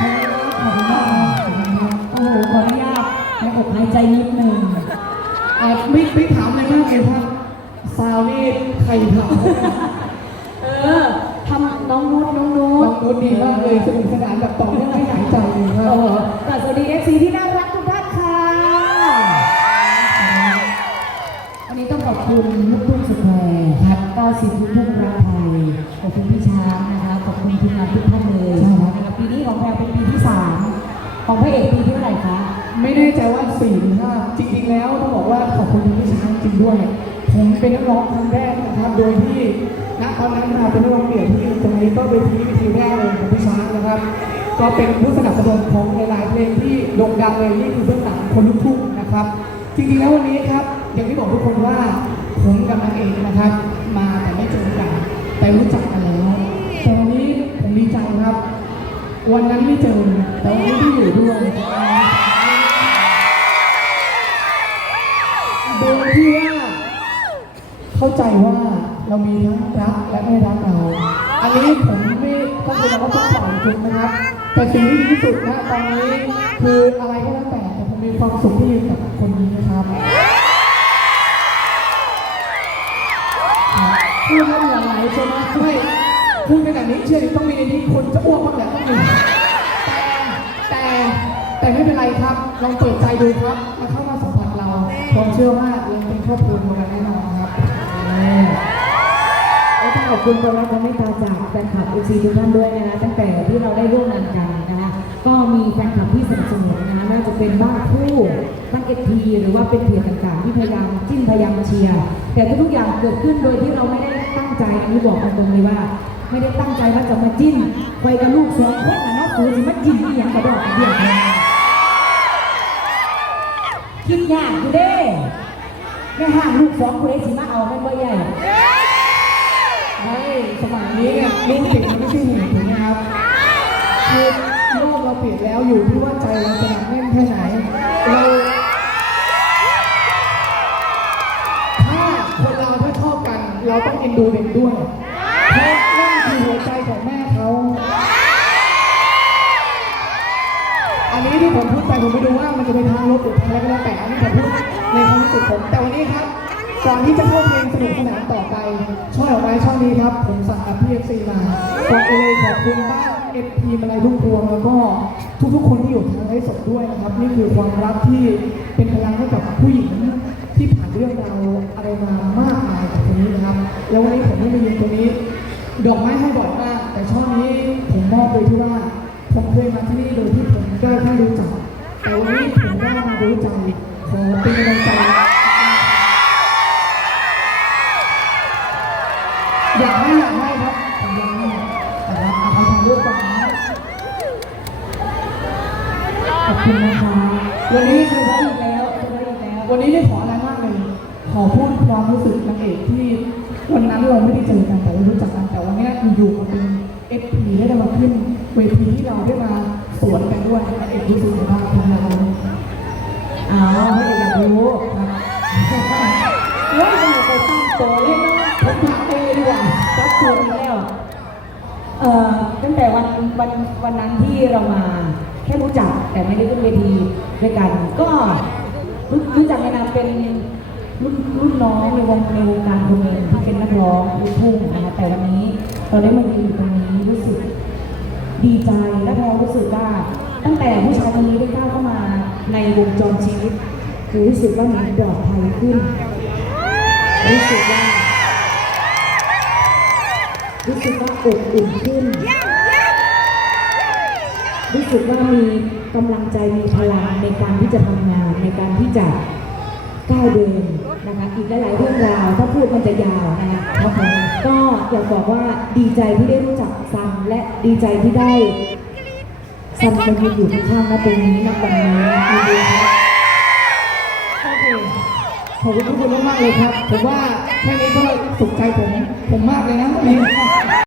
ขอบคุณมากโอ้โหขออนุญาตในอกหายใจนิดนึงอะไม่ไม่ถามเลยมากเลยครับซาวนี่ใครถามเออทำน้องนุชน้องนุน้อชงนุชดีมากเลยสนุกสนานแบบต่อเนื่องไม่หายใจเลยครัโอ้โหแต่สวัสดีเอฟซีที่ ของพระเอกปีที่เท่าไหร่คะ ไม่แน่ใจว่าสี่หรือห้าจริงๆแล้วต้องบอกว่าขอบคุณพี่ช้างจริงด้วย ผมเป็นนักร้องครั้งแรกนะครับ โดยที่ณตอนนั้นมาเป็นนักร้องเดี่ยวที่ตรงนี้ก็เป็นทีวิธีแรกเลยของพี่ช้างนะครับ ก็เป็นผู้สนับสนุนของหลายๆเพลงที่โด่งดังเลยนี่คือเบื้องหลังคนลุกทุ่งนะครับ จริงๆแล้ววันนี้ครับอย่างที่บอกทุกคนว่าผมกับนางเอกนะครับ มาแต่ไม่เจอกันแต่รู้จัก ไม่เจอแต่วันนี้ที่อยู่ด้วยโดยที่ว่าเข้าใจว่าเรามีทั้งรักและไม่รักเรา อันนี้ผมไม่ต้องเป็นว่าต้องปล่อยจริงนะครับ แต่สิ่งที่ดีที่สุดนะตอนนี้คืออะไรก็แล้วแต่แต่ผมมีความสุขที่อยู่กับคนนี้นะครับพูดแล้วเหงื่อไหลใช่ไหมไม่พูดขนาดนี้เชื่อต้องมีในนี้คนจะอ้วกบ้างแหละต้องมีแต่แต่แต่ ไม่เป็นไรครับ ลองเปิดใจดูครับมาเข้ามาสัมผัสเราผมเชื่อว่าเราเป็นครอบครัวเดียวกันแน่นอนครับและต้องขอบคุณความรักความเมตตาจากแฟนคลับเอซีทุกท่านด้วยนะคะตั้งแต่ที่เราได้ร่วมงานกันนะคะก็มีแฟนคลับที่สนับสนุนนะคะน่าจะเป็นบ้านคู่ทั้งเอทีหรือว่าเป็นเพจต่างๆ ที่พยายามจิ้นพยายามเชียร์แต่ทุกๆอย่างเกิดขึ้นโดยที่เราไม่ได้ตั้งใจอันนี้บอกตรงๆเลยว่าไม่ได้ตั้งใจว่าจะมาจิ้นไปกับลูกสองคนนะเนาะคือสิมาจิ้นที่อย่างกระดอกเดียว คิดยากอยู่เด้ไม่ห้ามลูกสองคนเลยสิมาเอาไม่บ่ใหญ่ไม่สมัยนี้เนี่ยลูกเด็กมันไม่ใช่เหตุผลนะครับคือโลกเราเปลี่ยนแล้วอยู่ที่ว่าใจเราจะหนักแน่นแค่ไหนเราถ้าคนเราถ้าชอบกัน เราต้องเอ็นดูเด็กด้วยเพราะนั่นคือหัวใจของแม่เขา นนี้ที่ผมพูดไปผมไม่รู้ว่ามันจะเป็นทางลบหรือทางอะไรก็แล้วแต่อันนี้ผมพูดในความรู้สึกผมแต่วันนี้ครับก่อนที่จะเข้าเพลงสนุกสนานต่อไปช่วยออกไม้ช่องนี้ครับ ผมสั่งกับพี่เอฟซีมาก่อนอื่นเลยขอบคุณบ้านเอฟทีมาลัยทุกพวงแล้วก็ทุกๆ คนที่อยู่ทางไลฟ์สดด้วยนะครับ นี่คือความรักที่เป็นพลังให้กับผู้หญิงที่ผ่านเรื่องราวอะไรมามากมายกับนี้นะครับ แล้ววันนี้ผมได้มายืนตรงนี้ ดอกไม้ให้บ่อยมากแต่ช่อนี้ผมมอบโดยที่ว่า ผมเคยมาที่นี่โดยที่ผมได้แค่รู้จัก แต่วันนี้ผมได้มารู้ใจขอเป็นกำลังใจอยากให้อยากให้ครับผมยังไม่แต่ว่าเอาไปทางเลือกก่อนนะขอบคุณนะคะวันนี้คือได้อีกแล้วคือได้อีกแล้ว วันนี้ไม่ขออะไรมากเลย ขอพูดความรู้สึกนางเอกที่วันนั้นเราไม่ได้เจอกันแต่ว่ารู้จักกันแต่วันนี้อยู่ๆมาเป็นเอฟพีได้มาขึ้น เวทีที่เราได้มาสวนกันด้วยเอกรู้สึกยังไงบ้างคุณเราอ้าวไม่ได้อยากรู้ครับเฮ้ยมันอยู่ไปตั้งโตเลยเนาะผมถามเองเลยดีกว่าจับตัวอีกแล้วเอ่อตั้งแต่วันวันวันนั้นที่เรามาแค่รู้จักแต่ไม่ได้ขึ้นเวทีด้วยกัน ก็รู้จักในนามเป็นรุ่นรุ่นน้องในวงในวงการคนหนึ่งที่เป็นนักร้องลูกทุ่งนะคะแต่วันนี้เราได้มายืนอยู่ตรงนี้ ดีใจและแพรรู้สึกว่าตั้งแต่ผู้ชายคนนี้ได้ก้าวเข้ามาในวงจรชีวิตคือรู้สึกว่ามันปลอดภัยขึ้น รู้สึกว่ารู้สึกว่าอบอุ่นขึ้น รู้สึกว่ามีกำลังใจมีพลังในการที่จะทำงานในการที่จะ ก้าวเดินนะคะอีกหลายๆเรื่องราวถ้าพูดมันจะยาวนะคะครับผมก็อยากบอกว่าดีใจที่ได้รู้จักซันและดีใจที่ได้ซันมายืนอยู่ข้างๆณตรงนี้ณวันนี้ยินดีครับโอเคขอบคุณทุกคนมากๆเลยครับผมว่าแค่นี้ก็สุขใจผมผมมากเลยนะวันนี้